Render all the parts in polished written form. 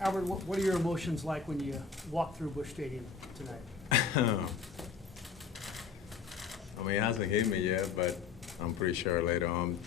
Albert, what are your emotions like when you walk through Busch Stadium tonight? I mean, it hasn't hit me yet, but I'm pretty sure later on,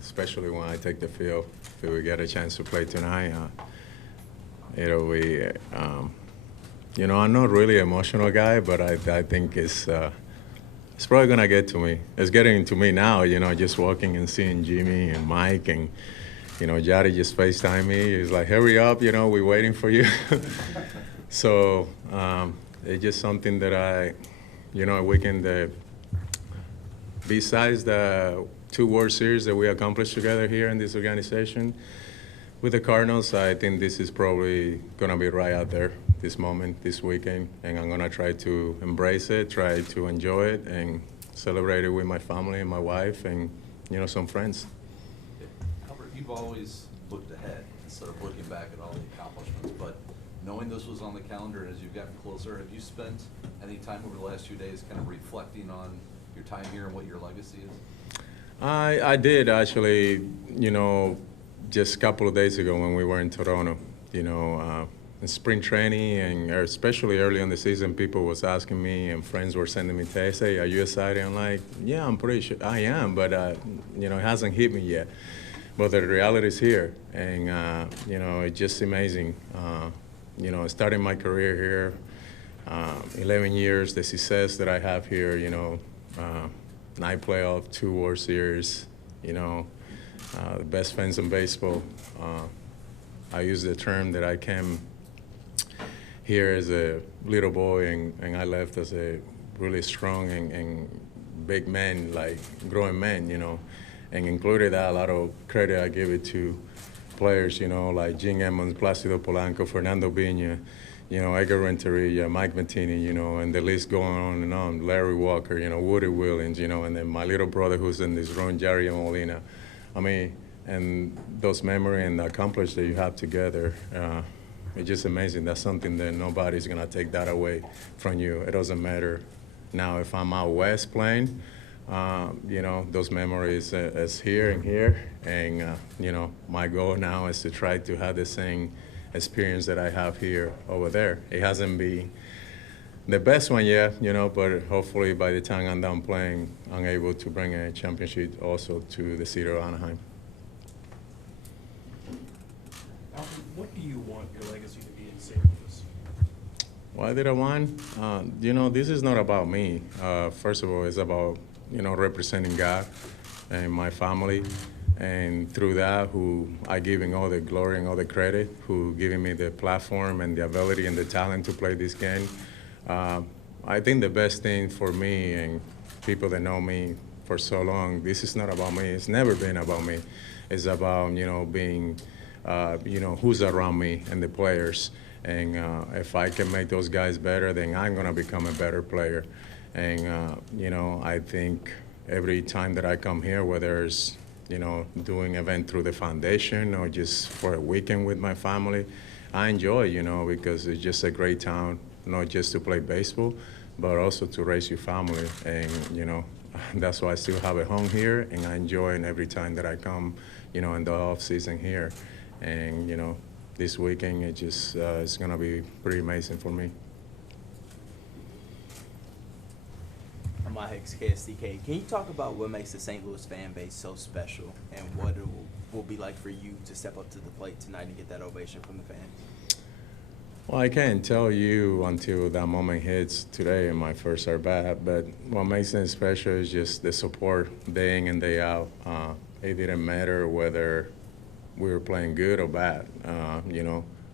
especially when I take the field, if we get a chance to play tonight, it'll be, I'm not really an emotional guy, but I think it's probably going to get to me. It's getting to me now, just walking and seeing Jimmy and Mike and, Jari just FaceTime me. He's like, hurry up, we're waiting for you. So it's just something that a weekend that besides the 2 World Series that we accomplished together here in this organization with the Cardinals, I think this is probably going to be right out there this moment, this weekend, and I'm going to try to embrace it, try to enjoy it, and celebrate it with my family and my wife and, some friends. Albert, you've always looked ahead instead of looking back at all the accomplishments, but knowing this was on the calendar and as you've gotten closer, have you spent any time over the last few days kind of reflecting on your time here and what your legacy is? I did actually, just a couple of days ago when we were in Toronto, in spring training and especially early in the season, people was asking me and friends were sending me texts, hey, are you excited? I'm like, yeah, I'm pretty sure I am, but, it hasn't hit me yet. But the reality is here, and, it's just amazing. Starting my career here, 11 years, the success that I have here, 9 playoff, 2 World Series, the best fans in baseball. I use the term that I came here as a little boy and I left as a really strong and big man, like growing man, and included that a lot of credit I give it to players, like Gene Emmons, Placido Polanco, Fernando Viña, Edgar Renteria, Mike Matheny, and the list going on and on. Larry Walker, Woody Williams, and then my little brother who's in this room, Jerry Molina. I mean, and those memories and the accomplishments that you have together, it's just amazing. That's something that nobody's going to take that away from you. It doesn't matter now if I'm out west playing, those memories is here and here. And, my goal now is to try to have the same experience that I have here over there. It hasn't been the best one yet, but hopefully by the time I'm done playing, I'm able to bring a championship also to the city of Anaheim. What do you want your legacy to be in St. Louis? Why did I want? This is not about me. First of all, it's about, representing God and my family. And through that, who I giving all the glory and all the credit, who giving me the platform and the ability and the talent to play this game. I think the best thing for me and people that know me for so long, this is not about me. It's never been about me. It's about, being, who's around me and the players. And if I can make those guys better, then I'm going to become a better player. And, I think every time that I come here, whether it's, doing event through the foundation or just for a weekend with my family, I enjoy, because it's just a great town, not just to play baseball, but also to raise your family. And, that's why I still have a home here, and I enjoy it every time that I come, in the off season here. And, this weekend, it just, it's going to be pretty amazing for me. My Hicks, KSDK. Can you talk about what makes the St. Louis fan base so special and what it will be like for you to step up to the plate tonight and get that ovation from the fans? Well, I can't tell you until that moment hits today in my first at-bat, but what makes it special is just the support day in and day out. It didn't matter whether we were playing good or bad.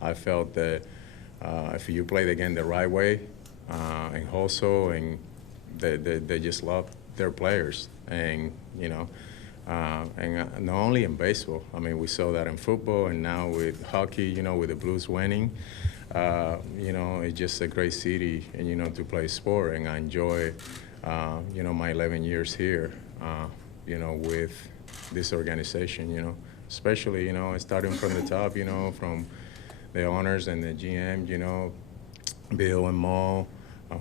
I felt that if you play the game the right way and hustle and they just love their players, and and not only in baseball. I mean, we saw that in football, and now with hockey, with the Blues winning, it's just a great city, and to play sport, and I enjoy, my 11 years here, with this organization, especially, starting from the top, from the owners and the GM, Bill and Mo,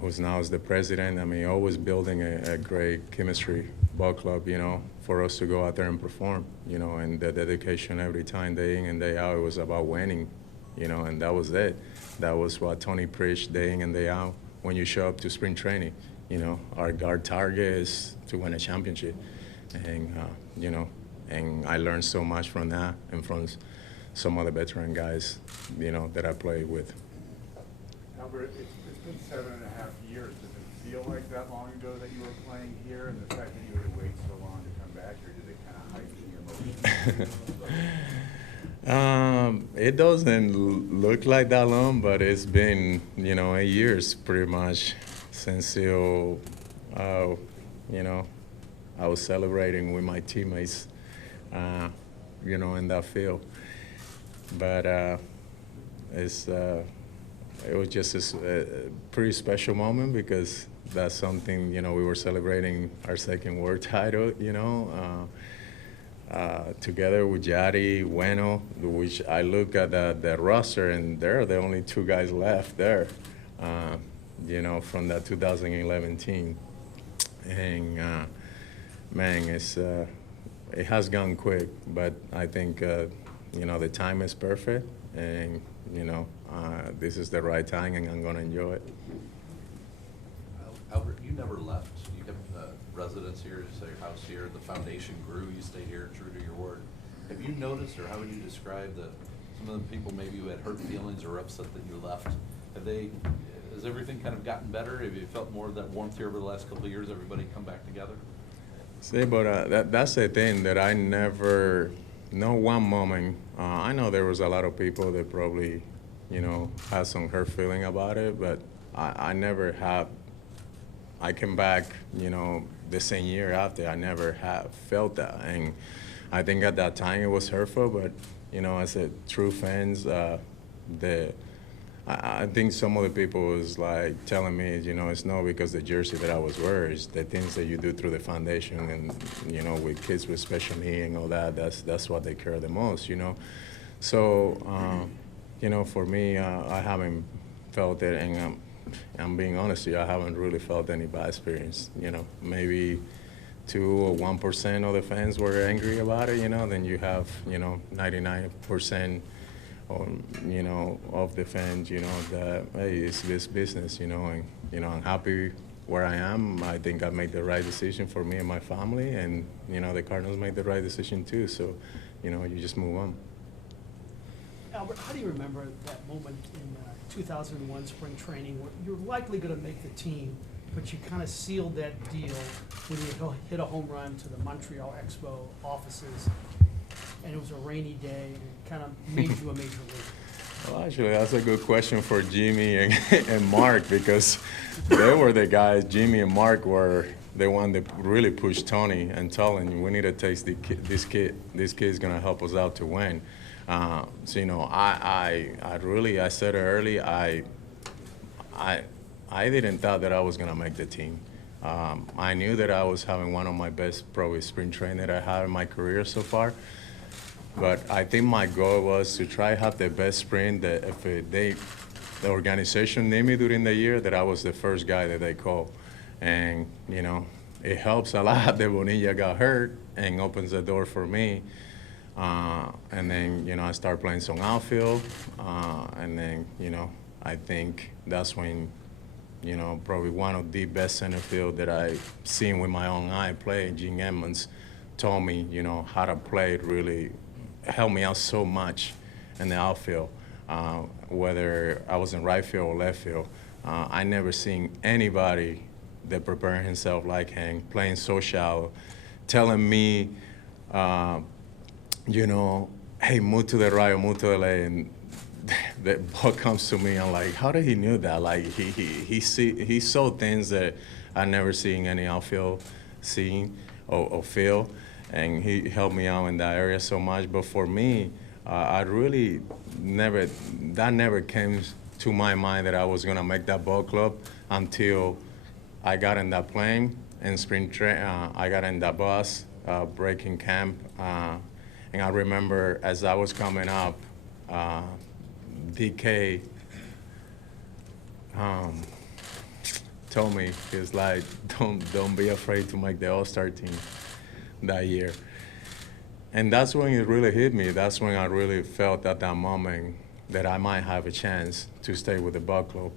who's now is the president. I mean, always building a great chemistry ball club, for us to go out there and perform, and the dedication every time, day in and day out, it was about winning, and that was it. That was what Tony preached day in and day out when you show up to spring training. Our target is to win a championship, and and I learned so much from that and from some other veteran guys, that I played with. Albert, it's been 7.5 years. Does it feel like that long ago that you were playing here, and the fact that you had to wait so long to come back here, did it kind of heighten your emotions? It doesn't look like that long, but it's been, 8 years pretty much since I was celebrating with my teammates, in that field. But it was just a pretty special moment because that's something, we were celebrating our second world title, together with Yadi, Bueno, which I look at the roster, and they're the only two guys left there, from that 2011 team. And, man, it has gone quick, but I think, the time is perfect, and, this is the right time, and I'm going to enjoy it. Albert, you never left. You kept residence here, you say your house here. The foundation grew. You stayed here, true to your word. Have you noticed, or how would you describe some of the people maybe who had hurt feelings or upset that you left? Has everything kind of gotten better? Have you felt more of that warmth here over the last couple of years? Everybody come back together? See, but that's the thing that I never, no one moment. I know there was a lot of people that probably, had some hurt feeling about it, but I never have. I came back, the same year after. I never have felt that, and I think at that time it was hurtful. But as a true fans, I think some of the people was like telling me, it's not because the jersey that I was wearing, it's the things that you do through the foundation, and with kids with special needs and all that. That's what they care the most, So, for me, I haven't felt it, and I'm being honest with you, I haven't really felt any bad experience. Maybe 2 or 1% of the fans were angry about it. Then you have 99%. Or, of the fans, that, hey, it's this business, and, I'm happy where I am. I think I made the right decision for me and my family, and, the Cardinals made the right decision too. So, you just move on. Albert, how do you remember that moment in 2001 spring training where you're likely going to make the team, but you kind of sealed that deal when you hit a home run to the Montreal Expo offices, and it was a rainy day, and it kind of made you a major leaguer? Well, actually, that's a good question for Jimmy and Mark, because they were the guys. Jimmy and Mark were the one that really pushed Tony and telling you, we need to take this kid. This kid's gonna help us out to win. So I said it early. I didn't thought that I was gonna make the team. I knew that I was having one of my best probably spring training that I had in my career so far. But I think my goal was to try to have the best spring that if the organization need me during the year, that I was the first guy that they call. And, it helps a lot that Bonilla got hurt and opens the door for me. And then, I start playing some outfield. And then, I think that's when, probably one of the best center field that I've seen with my own eye play, Gene Edmonds, told me, how to play it really helped me out so much in the outfield, whether I was in right field or left field. I never seen anybody that preparing himself like him, playing so shallow, telling me, hey, move to the right or move to the left, and the ball comes to me. I'm like, how did he knew that? Like he saw things that I never seen any outfield seeing or feel. And he helped me out in that area so much. But for me, I really never came to my mind that I was gonna make that ball club until I got in that plane in spring training. I got in that bus, breaking camp, and I remember as I was coming up, DK told me, he was like, don't be afraid to make the All-Star team that year. And that's when it really hit me. That's when I really felt at that moment, that I might have a chance to stay with the ball club.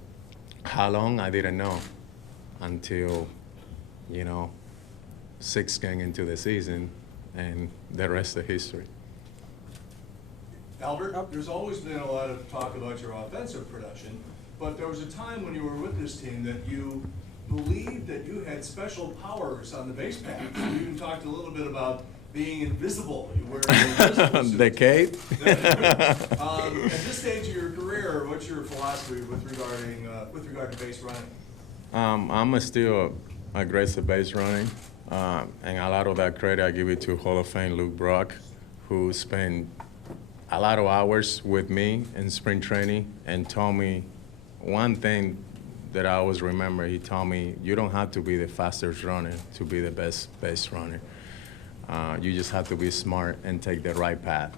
How long, I didn't know until, 6 games into the season, and the rest is history. Albert, there's always been a lot of talk about your offensive production, but there was a time when you were with this team that you believed that you had special powers on the base path. You even talked a little bit about being invisible. You wear invisible suits. The cape? At this stage of your career, what's your philosophy with regard to base running? I'm still aggressive base running, and a lot of that credit I give it to Hall of Fame Luke Brock, who spent a lot of hours with me in spring training and told me one thing that I always remember. He told me, you don't have to be the fastest runner to be the best base runner. You just have to be smart and take the right path.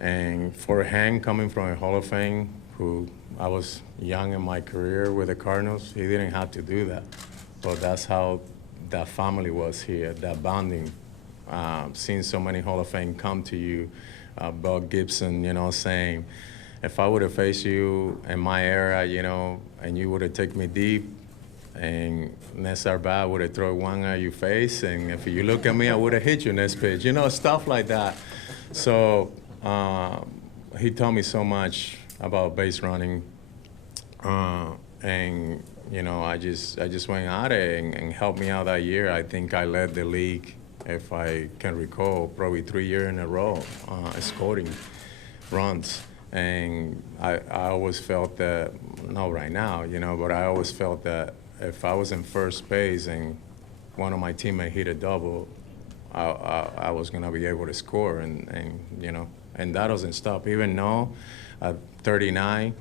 And for Hank, coming from a Hall of Fame, who I was young in my career with the Cardinals, he didn't have to do that. But that's how that family was here, that bonding. Seeing so many Hall of Fame come to you, Bill Gibson, saying, if I would have faced you in my era, and you would have taken me deep, and Nesar Bad would have thrown one at your face, and if you look at me, I would have hit you next pitch, stuff like that. So he taught me so much about base running, and I just went at it and helped me out that year. I think I led the league, if I can recall, probably 3 years in a row, scoring runs. And I always felt that, not right now, but I always felt that if I was in first base and one of my teammates hit a double, I was going to be able to score. And that doesn't stop. Even though at 39,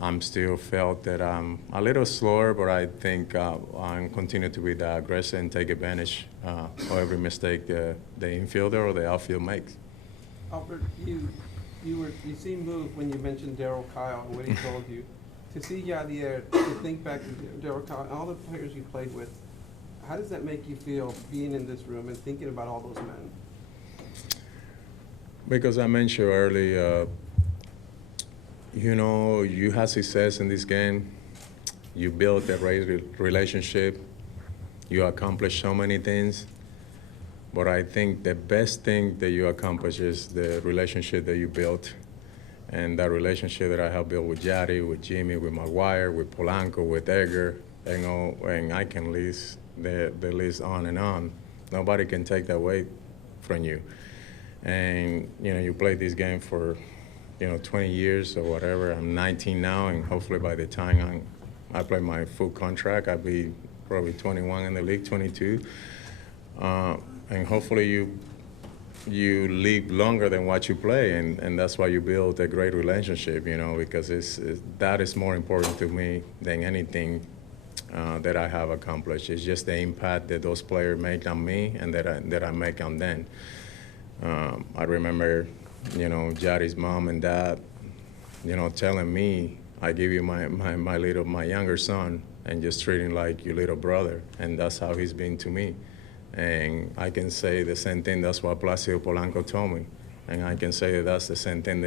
I'm still felt that I'm a little slower, but I think I'm continue to be that aggressive and take advantage of every mistake the infielder or the outfield makes. Albert, you seemed moved when you mentioned Darryl Kyle and what he told you. To see Yadier, to think back to Darryl Kyle and all the players you played with, how does that make you feel being in this room and thinking about all those men? Because I mentioned earlier, you had success in this game. You built a great relationship. You accomplished so many things. But I think the best thing that you accomplish is the relationship that you built. And that relationship that I have built with Yadi, with Jimmy, with Maguire, with Polanco, with Edgar, and I can list the list on and on. Nobody can take that away from you. And, you play this game for, 20 years or whatever. I'm 19 now, and hopefully by the time I play my full contract, I'll be probably 21 in the league, 22. And hopefully you live longer than what you play, and that's why you build a great relationship, because that is more important to me than anything that I have accomplished. It's just the impact that those players make on me and that I make on them. I remember, Jadi's mom and dad, telling me, I give you my younger son, and just treating like your little brother, and that's how he's been to me. And I can say the same thing. That's what Placido Polanco told me. And I can say that's the same thing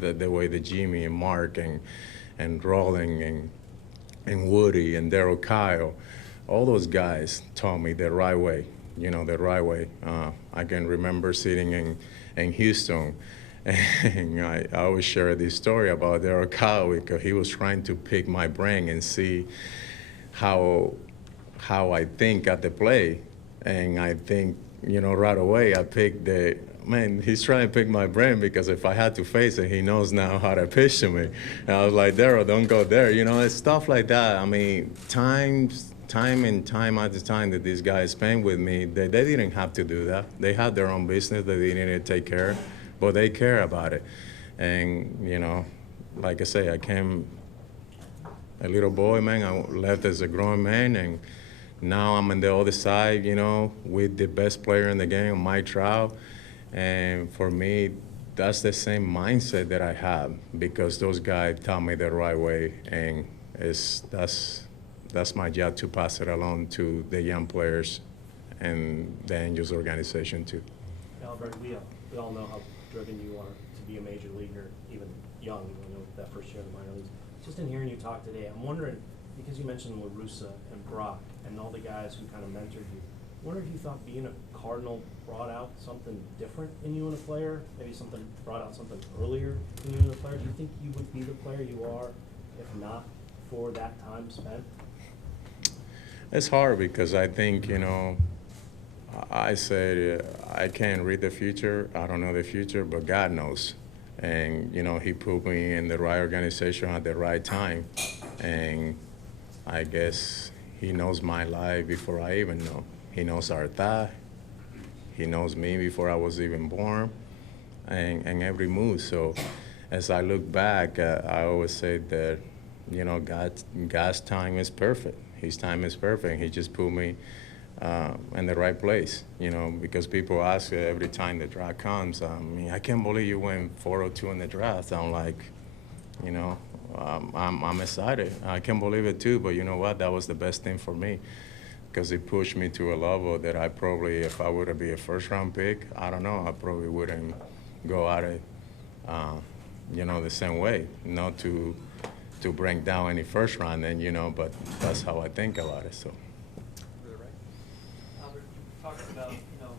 that the way that Jimmy and Mark and Rolling and Woody and Darryl Kyle, all those guys taught me the right way, the right way. I can remember sitting in Houston, and I always share this story about Darryl Kyle because he was trying to pick my brain and see how I think at the play. And I think, right away I picked he's trying to pick my brain because if I had to face it, he knows now how to pitch to me. And I was like, Darryl, don't go there. It's stuff like that. I mean, time and time after time that these guys spent with me, they didn't have to do that. They had their own business that they needed to take care of, but they care about it. And, like I say, I came a little boy, man. I left as a grown man, and now I'm on the other side, with the best player in the game, Mike Trout. And for me, that's the same mindset that I have because those guys taught me the right way. And that's my job to pass it along to the young players and the Angels organization too. Albert, we all know how driven you are to be a major leaguer, even young. that first year in the minor leagues. Just in hearing you talk today, I'm wondering, because you mentioned La Russa and Brock and all the guys who kind of mentored you, I wonder if you thought being a Cardinal brought out something different in you and a player, maybe something brought out something earlier in you and a player. Do you think you would be the player you are if not for that time spent? It's hard because I think, you know, I said I can't read the future. I don't know the future, but God knows. And, you know, he put me in the right organization at the right time. And I guess he knows my life before I even know. He knows our dad. He knows me before I was even born, and every move. So as I look back, I always say that, you know, God's time is perfect. His time is perfect. He just put me in the right place, you know, because people ask every time the draft comes, I mean, I can't believe you went 402 in the draft. I'm like, you know, I'm excited. I can't believe it too, but you know what? That was the best thing for me because it pushed me to a level that I probably, if I were to be a first-round pick, I don't know, I probably wouldn't go at it, you know, the same way, not to bring down any first round, and you know, but that's how I think about it. So. Albert, you talked about, you know,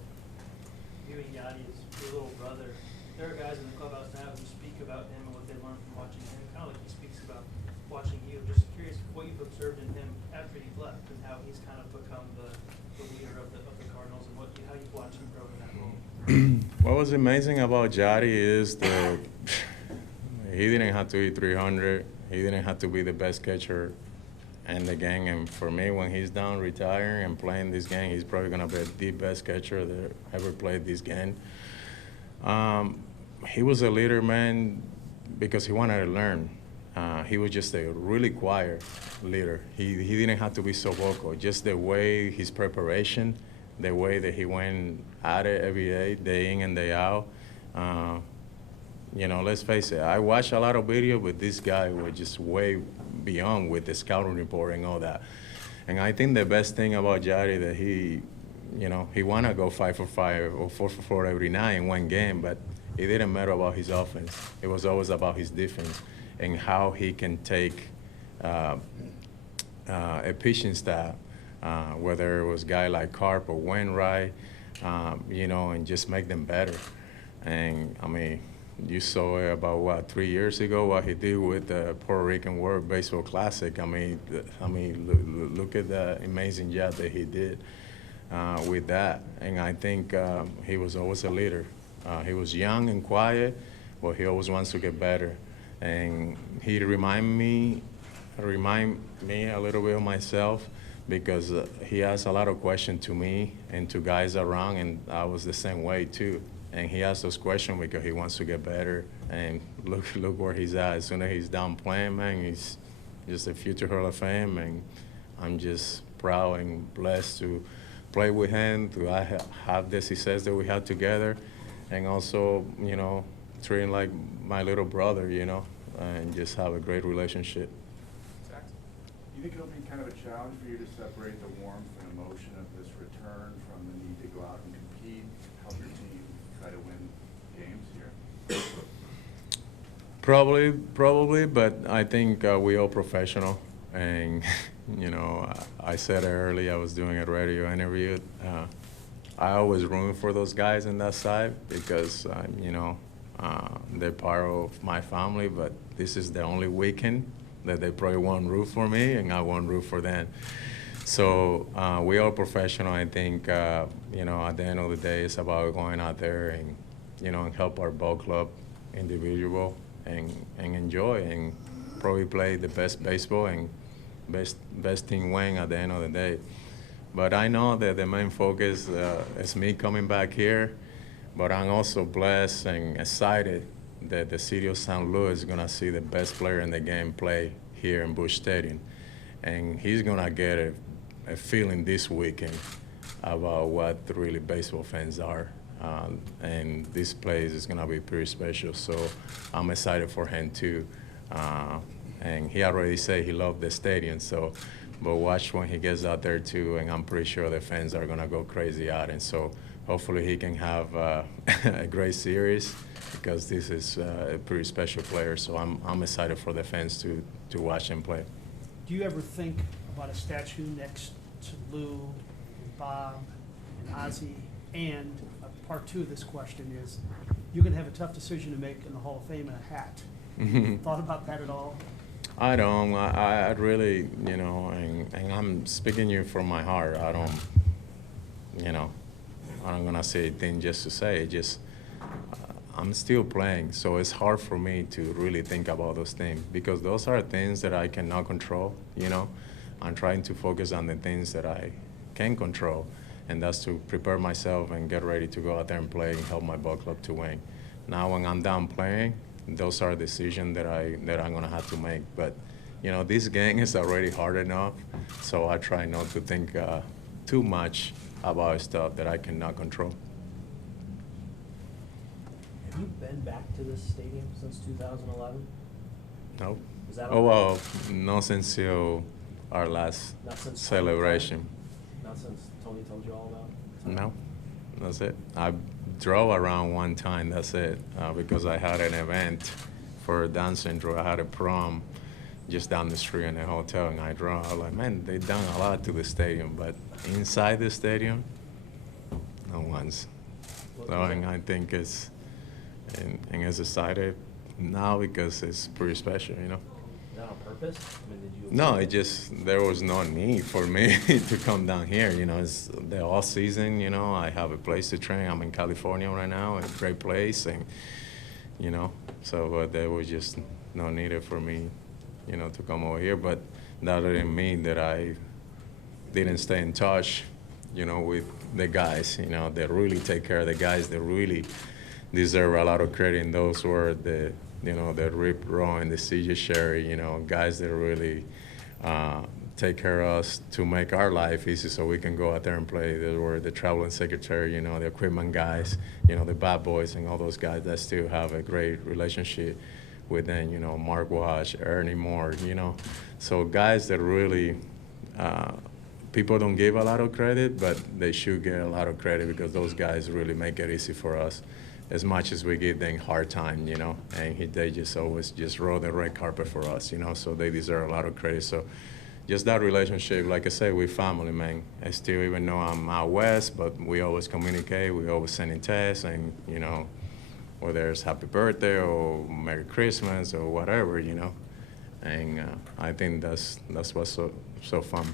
viewing Yadi as your little brother. There are guys in the clubhouse now who speak about him and what they learned from watching him, kind of like he speaks about watching you. Just curious what you've observed in him after you've left and how he's kind of become the leader of the Cardinals and how you've watched him grow in that role. What was amazing about Yadi is that he didn't have to hit 300. He didn't have to be the best catcher in the game. And for me, when he's done retiring and playing this game, he's probably going to be the best catcher that ever played this game. He was a leader, man, because he wanted to learn. He was just a really quiet leader. He didn't have to be so vocal. Just the way his preparation, the way that he went at it every day in and day out. You know, let's face it, I watched a lot of video, but this guy was just way beyond with the scouting report and all that. And I think the best thing about Yadi that he, you know, he want to go 5 for 5 or 4 for 4 every night in one game, but it didn't matter about his offense. It was always about his defense and how he can take a pitching staff, whether it was a guy like Carp or Wainwright, you know, and just make them better. And, I mean, you saw about 3 years ago what he did with the Puerto Rican World Baseball Classic. I mean, look at the amazing job that he did with that. And I think he was always a leader. He was young and quiet, but he always wants to get better. And he remind me a little bit of myself because he asked a lot of questions to me and to guys around, and I was the same way too. And he asked those questions because he wants to get better. And look where he's at. As soon as he's done playing, man, he's just a future Hall of Fame. And I'm just proud and blessed to play with him, to have the success that we had together. And also, you know, treat him like my little brother, you know, and just have a great relationship. Do you think it'll be kind of a challenge for you to separate the warmth and emotion of this return from the need to go out and compete, help your team try to win games here? Probably, but I think we all professional. And, you know, I said it earlier, I was doing a radio interview. I always root for those guys on that side because, you know, they're part of my family, but this is the only weekend that they probably won't root for me and I won't root for them. So we are professional. I think, you know, at the end of the day, it's about going out there and, you know, and help our ball club individual and enjoy and probably play the best baseball and best team win at the end of the day. But I know that the main focus is me coming back here, but I'm also blessed and excited that the city of St. Louis is going to see the best player in the game play here in Busch Stadium. And he's going to get a feeling this weekend about what really baseball fans are. And this place is going to be pretty special. So I'm excited for him too. And he already said he loved the stadium. So, but watch when he gets out there too. And I'm pretty sure the fans are going to go crazy out. And so hopefully he can have a great series because this is a pretty special player. So I'm excited for the fans to watch him play. Do you ever think about a statue next to Lou and Bob and Ozzie? And part two of this question is, you're going to have a tough decision to make in the Hall of Fame and a hat. Thought about that at all? I don't. I really, you know, and I'm speaking you from my heart. I don't, you know, I'm gonna say a thing just to say. Just I'm still playing, so it's hard for me to really think about those things because those are things that I cannot control. You know, I'm trying to focus on the things that I can control, and that's to prepare myself and get ready to go out there and play and help my ball club to win. Now, when I'm done playing, those are decisions that I'm gonna have to make. But you know, this game is already hard enough, so I try not to think too much about stuff that I cannot control. Have you been back to this stadium since 2011? No. Is that Oh all? well, not since our last Not since celebration. Not since Tony told you all about it? No, that's it. I drove around one time. That's it. Because I had an event for Down syndrome. I had a prom just down the street in a hotel, and I drove. I was like, man, they done a lot to the stadium, but inside the stadium, no once. So and I think it's and it's excited now because it's pretty special, you know. Is that on purpose? I mean, did you? No, it just there was no need for me to come down here. You know, it's the off season. You know, I have a place to train. I'm in California right now, a great place, and you know, so there was just no need for me, you know, to come over here. But that didn't mean that I didn't stay in touch, you know, with the guys. You know, that really take care of the guys that really deserve a lot of credit. And those were the, you know, the Rip Rowan, the CJ Sherry, you know, guys that really take care of us to make our life easy so we can go out there and play. They were the traveling secretary, you know, the equipment guys, you know, the bad boys and all those guys that still have a great relationship with them, you know, Mark Wash, Ernie Moore, you know. So guys that really, people don't give a lot of credit, but they should get a lot of credit because those guys really make it easy for us as much as we give them hard time, you know, and they just always just roll the red carpet for us, you know, so they deserve a lot of credit. So just that relationship, like I said, we're family, man. I still, even though I'm out west, but we always communicate, we always send in texts, and, you know, whether it's happy birthday or Merry Christmas or whatever, you know, and I think that's what's so fun.